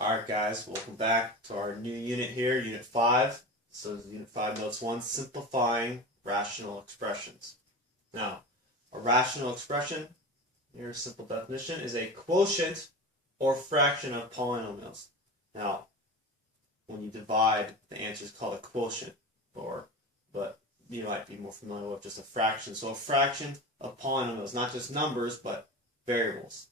Alright guys, welcome back to our new unit here, Unit 5. So Unit 5 Notes 1, Simplifying Rational Expressions. Now, a rational expression, here's a simple definition, is a quotient or fraction of polynomials. Now, when you divide, the answer is called a quotient, but you might be more familiar with just a fraction. So a fraction of polynomials, not just numbers, but variables.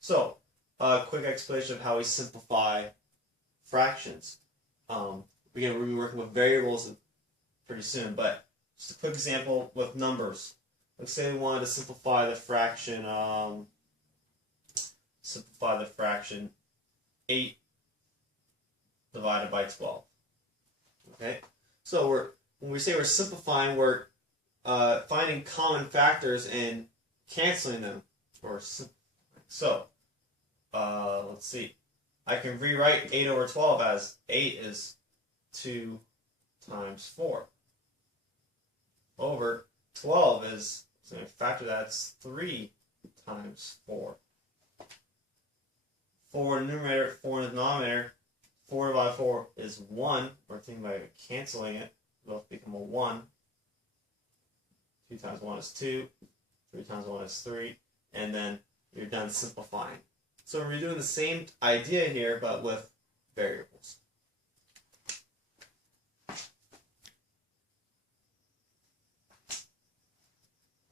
So, a quick explanation of how we simplify fractions. We're going to be working with variables pretty soon, but just a quick example with numbers. Let's say we wanted to simplify the fraction 8 divided by 12. Okay, so when we say we're simplifying, we're finding common factors and canceling them. Let's see. I can rewrite 8 over 12 as 8 is 2 times 4 over 12 is, so I factor that's 3 times 4. 4 in the numerator, 4 in the denominator. 4 divided by 4 is 1. We're thinking about canceling it. Both become a 1. 2 times 1 is 2. 3 times 1 is 3. And then you're done simplifying. So we're doing the same idea here, but with variables.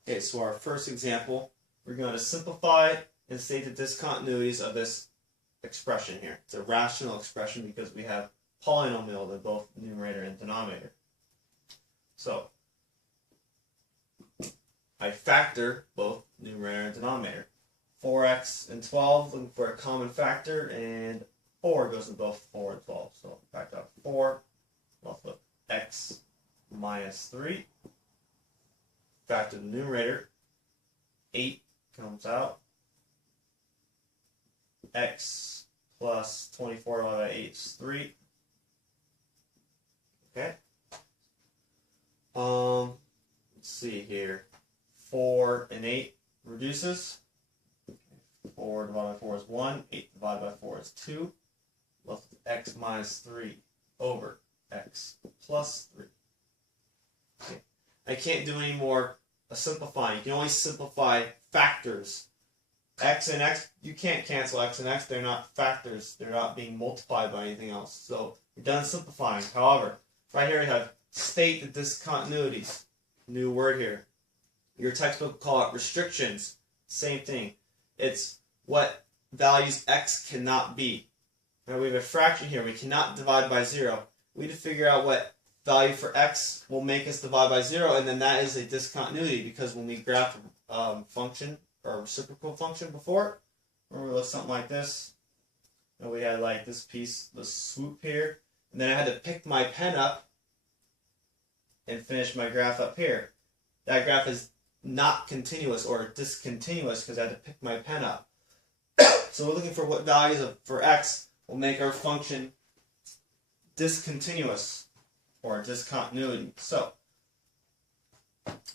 Okay, so our first example, we're going to simplify and state the discontinuities of this expression here. It's a rational expression because we have polynomial in both numerator and denominator. So I factor both numerator and denominator. 4x and 12, looking for a common factor, and 4 goes in both 4 and 12. So factor out 4, left with x minus 3. Factor the numerator, 8 comes out. X plus 24 divided by 8 is 3. Okay. Let's see here. 4 and 8 reduces. 4 divided by 4 is 1. 8 divided by 4 is 2. Left with x minus 3 over x plus 3. Okay. I can't do any more simplifying. You can only simplify factors. X and x, you can't cancel x and x. They're not factors. They're not being multiplied by anything else. So you're done simplifying. However, right here we have state the discontinuities. New word here. Your textbook will call it restrictions. Same thing. It's what values x cannot be. Now we have a fraction here. We cannot divide by 0. We need to figure out what value for x will make us divide by 0, and then that is a discontinuity, because when we graph a function or a reciprocal function before, remember it looks something like this. And we had like this piece, the swoop here, and then I had to pick my pen up and finish my graph up here. That graph is not continuous or discontinuous because I had to pick my pen up. So we're looking for what values for x will make our function discontinuous or discontinuity. So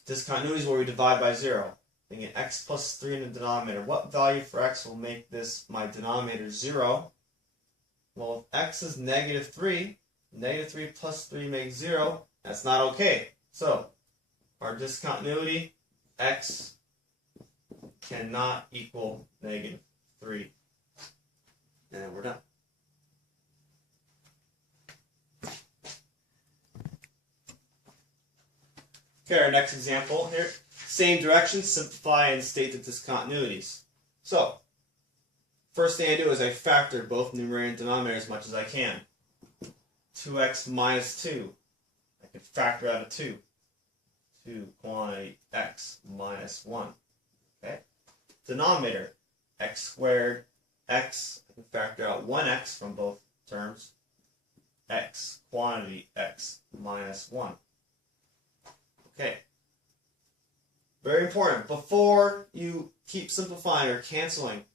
discontinuity is where we divide by 0. Thinking x plus 3 in the denominator. What value for x will make this my denominator 0? Well, if x is negative 3, negative 3 plus 3 makes 0. That's not okay. So our discontinuity, x cannot equal negative 3. And we're done. Okay, our next example here. Same direction, simplify and state the discontinuities. So, first thing I do is I factor both numerator and denominator as much as I can. 2x minus 2. I can factor out a 2. 2 quantity x minus 1. Okay. Denominator, x squared, x. I can factor out 1x from both terms. X quantity x minus 1. Okay. Very important. Before you keep simplifying or canceling,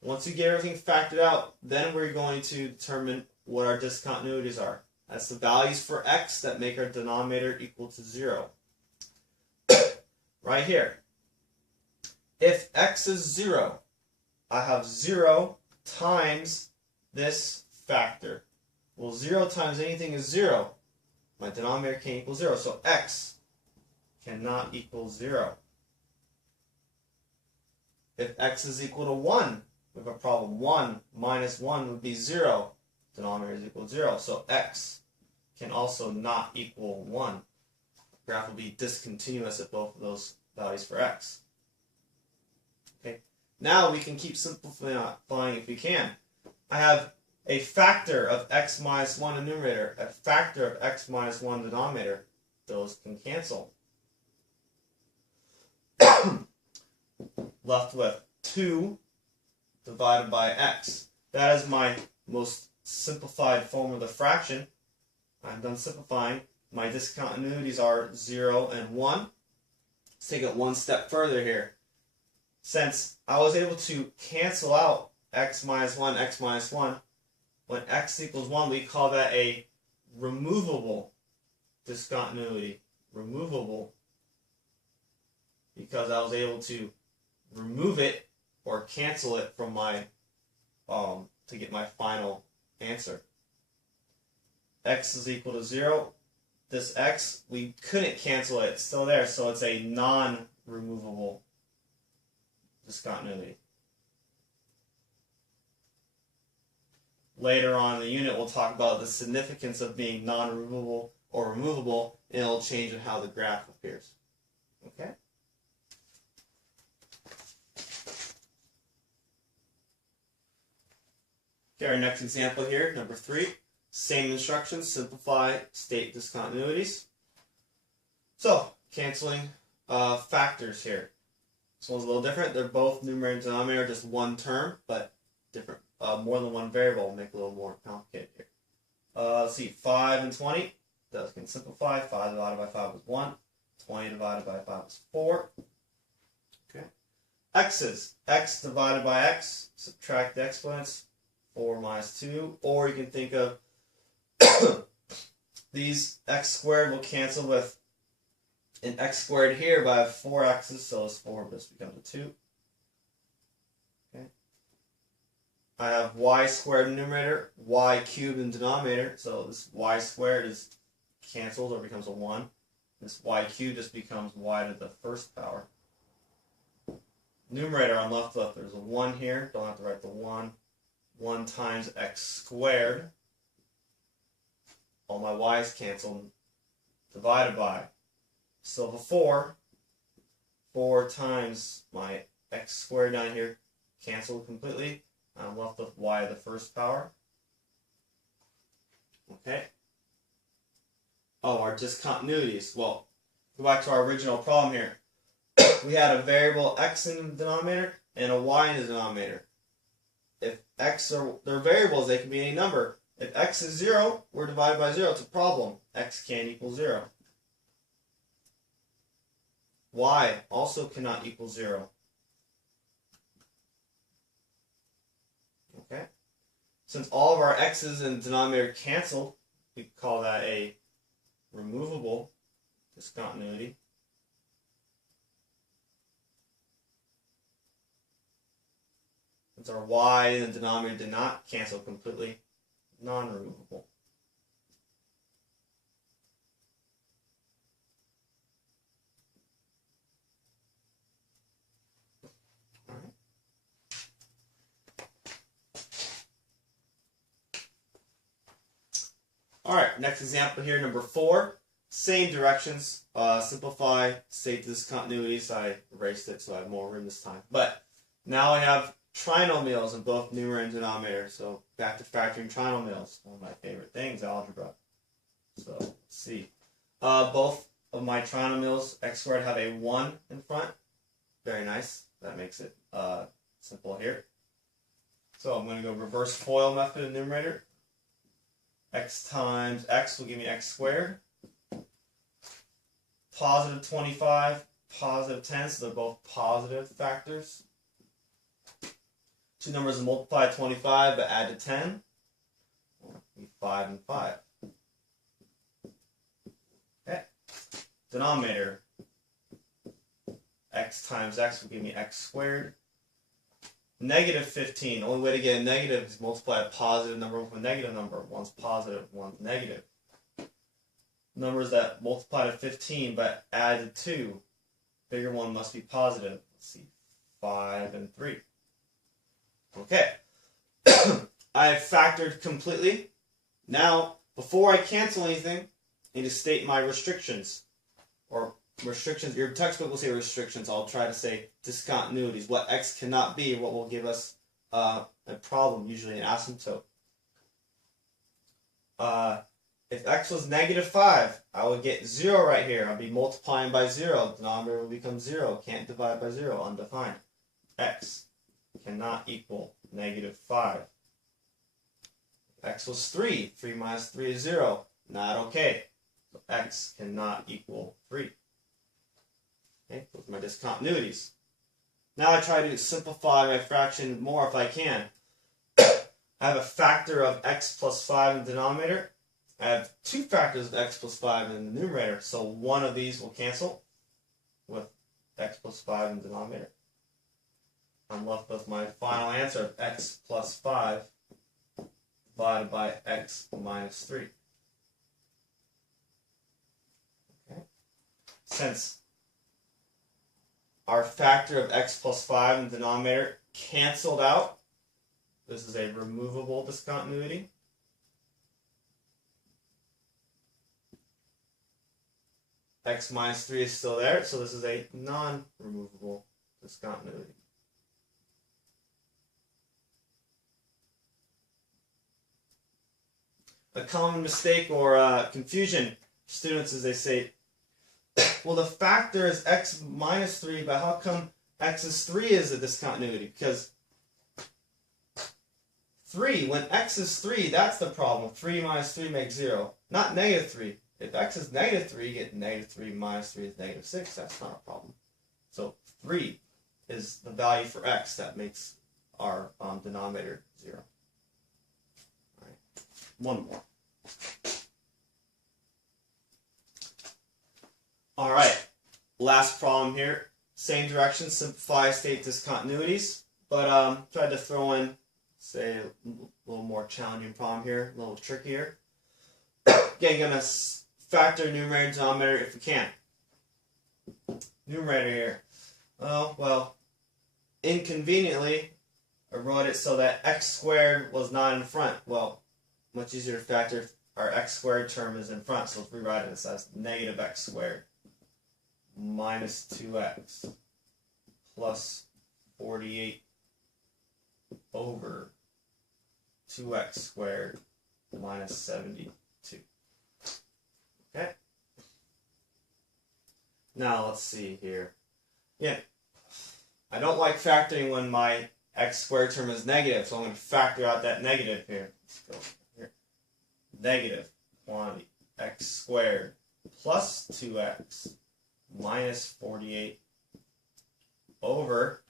once you get everything factored out, then we're going to determine what our discontinuities are. That's the values for x that make our denominator equal to 0. Right here. If x is 0, I have 0 times this factor. Well, 0 times anything is 0. My denominator can't equal 0, so x cannot equal 0. If x is equal to 1, we have a problem. 1 minus 1 would be 0. Denominator is equal to 0, so x can also not equal 1. Graph will be discontinuous at both of those values for x. Okay. Now we can keep simplifying if we can. I have a factor of x minus 1 in numerator, a factor of x minus 1 denominator. Those can cancel. Left with 2 divided by x. That is my most simplified form of the fraction. I'm done simplifying. My discontinuities are 0 and 1. Let's take it one step further here. Since I was able to cancel out x minus 1, when x equals 1, we call that a removable discontinuity. Removable. Because I was able to remove it or cancel it from my, to get my final answer. X is equal to 0. This x, we couldn't cancel it. It's still there, so it's a non-removable discontinuity. Later on in the unit, we'll talk about the significance of being non-removable or removable, and it'll change in how the graph appears. Okay? Okay, our next example here, number 3. Same instructions, simplify state discontinuities. So, canceling factors here. This one's a little different. They're both numerator and denominator, just one term, but different. More than one variable will make it a little more complicated here. Let's see, 5 and 20. Those can simplify. 5 divided by 5 is 1. 20 divided by 5 is 4. Okay. X's. X divided by x. Subtract the exponents. 4 minus 2. Or you can think of these x squared will cancel with an x squared here, but I have 4 x's, so this 4 just becomes a 2. Okay. I have y squared in numerator, y cubed in denominator, so this y squared is canceled or becomes a 1. This y cubed just becomes y to the first power. Numerator I'm left with, there's a 1 here, don't have to write the 1. 1 times x squared. All my y's canceled, divided by. Still have a 4. 4 times my x squared down here canceled completely. I'm left with y to the first power. Okay. Oh, our discontinuities. Well, go back to our original problem here. We had a variable x in the denominator and a y in the denominator. If x are they're variables, they can be any number. If x is 0, we're divided by 0. It's a problem. X can't equal 0. Y also cannot equal 0. Okay? Since all of our x's in the denominator canceled, we call that a removable discontinuity. Since our y in the denominator did not cancel completely, non-removable. Alright, next example here, number 4. Same directions. Simplify, state discontinuities. I erased it so I have more room this time. But now I have trinomials in both numerator and denominator. So back to factoring trinomials. One of my favorite things, algebra. So let's see. Both of my trinomials, x squared, have a 1 in front. Very nice. That makes it simple here. So I'm going to go reverse FOIL method in numerator. X times x will give me x squared. Positive 25, positive 10, so they're both positive factors. Two numbers will multiply 25 but add to 10. It'll be 5 and 5. Okay. Denominator. X times x will give me x squared. negative 15. The only way to get a negative is multiply a positive number with a negative number. One's positive, one's negative. Numbers that multiply to 15 but add to 2, bigger one must be positive. Let's see, 5 and 3. Okay. I have factored completely. Now, before I cancel anything, I need to state my restrictions. Or restrictions, your textbook will say restrictions. I'll try to say discontinuities. What x cannot be, what will give us a problem, usually an asymptote. If x was negative 5, I would get 0 right here. I'll be multiplying by 0. Denominator will become 0. Can't divide by 0. Undefined. X cannot equal negative 5. X was 3. 3 minus 3 is 0. Not okay. So x cannot equal 3. Okay, those are my discontinuities. Now I try to simplify my fraction more if I can. I have a factor of x plus 5 in the denominator. I have 2 factors of x plus 5 in the numerator, so one of these will cancel with x plus 5 in the denominator. I'm left with my final answer of x plus 5 divided by x minus 3. Okay. Since our factor of x plus 5 in the denominator canceled out, this is a removable discontinuity. X minus 3 is still there, so this is a non-removable discontinuity. A common mistake or confusion, students, is they say, well, the factor is x minus 3, but how come x is 3 is a discontinuity? Because 3, when x is 3, that's the problem. 3 minus 3 makes 0, not negative 3. If x is negative 3, you get negative 3 minus 3 is negative 6. That's not a problem. So 3 is the value for x that makes our denominator 0. All right. One more. All right. Last problem here. Same direction, simplify state discontinuities. But tried to throw in, say, a little more challenging problem here, a little trickier. Again, going to factor numerator and denominator if we can. Numerator here. Oh, well, inconveniently, I wrote it so that x squared was not in front. Well, much easier to factor if our x squared term is in front. So let's rewrite this as negative x squared minus 2x plus 48 over 2x squared minus 72. Okay. Now let's see here. Yeah, I don't like factoring when my x squared term is negative, so I'm going to factor out that negative here. Let's go here. Negative quantity x squared plus 2x minus 48 over.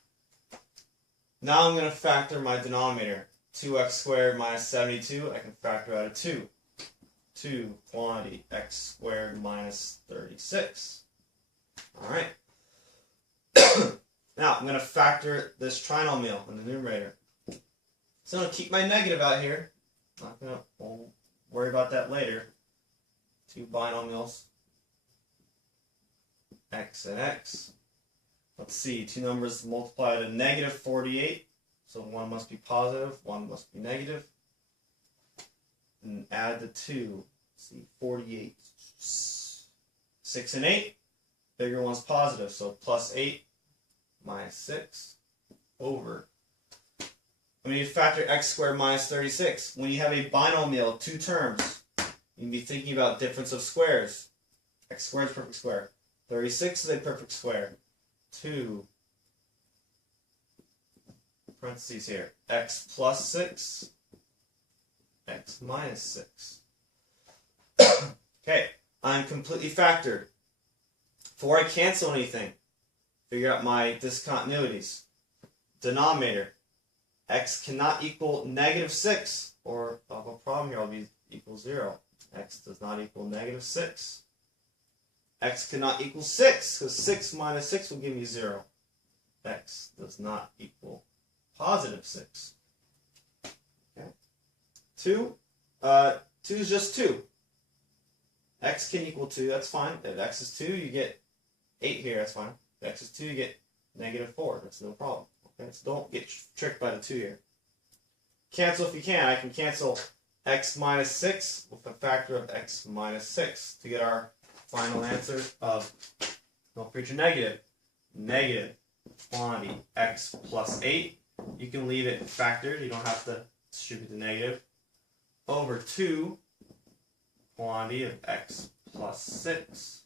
Now I'm going to factor my denominator. 2x squared minus 72, I can factor out a 2. 2 quantity x squared minus 36. Alright. Now I'm going to factor this trinomial in the numerator. So I'm going to keep my negative out here. We'll worry about that later. 2 binomials, x and x. Let's see, 2 numbers multiply to negative 48. So one must be positive, one must be negative. And add the 2. Let's see, 48. 6 and 8. Bigger one's positive, so plus 8 minus 6 over. I need to factor x squared minus 36. When you have a binomial, 2 terms, you can be thinking about difference of squares. X squared is perfect square. 36 is a perfect square. 2 parentheses here. X plus 6. X minus 6. Okay, I'm completely factored. Before I cancel anything, figure out my discontinuities. Denominator. X cannot equal negative 6. Or I'll have a problem here, I'll be equal 0. X does not equal negative 6. X cannot equal 6, because 6 minus 6 will give me 0. X does not equal positive 6. Okay. 2. 2 is just 2. X can equal 2, that's fine. If x is 2, you get 8 here, that's fine. If x is 2, you get negative 4, that's no problem. Okay, so don't get tricked by the 2 here. Cancel if you can. I can cancel x minus 6 with a factor of x minus 6 to get our final answer of, don't forget your negative, negative quantity x plus 8. You can leave it factored, you don't have to distribute the negative, over 2 quantity of x plus 6.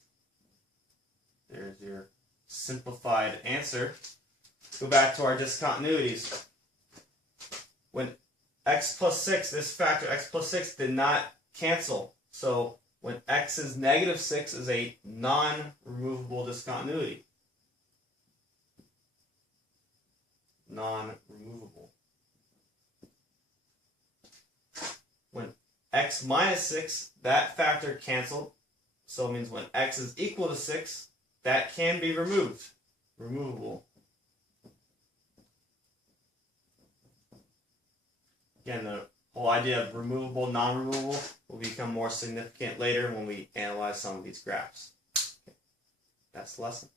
There's your simplified answer. Go back to our discontinuities. When x plus 6, this factor x plus 6 did not cancel. So when x is negative 6 is a non-removable discontinuity. Non-removable. When x minus 6, that factor canceled. So it means when x is equal to 6, that can be removed. Removable. Again, the whole idea of removable, non-removable will become more significant later when we analyze some of these graphs. Okay. That's the lesson.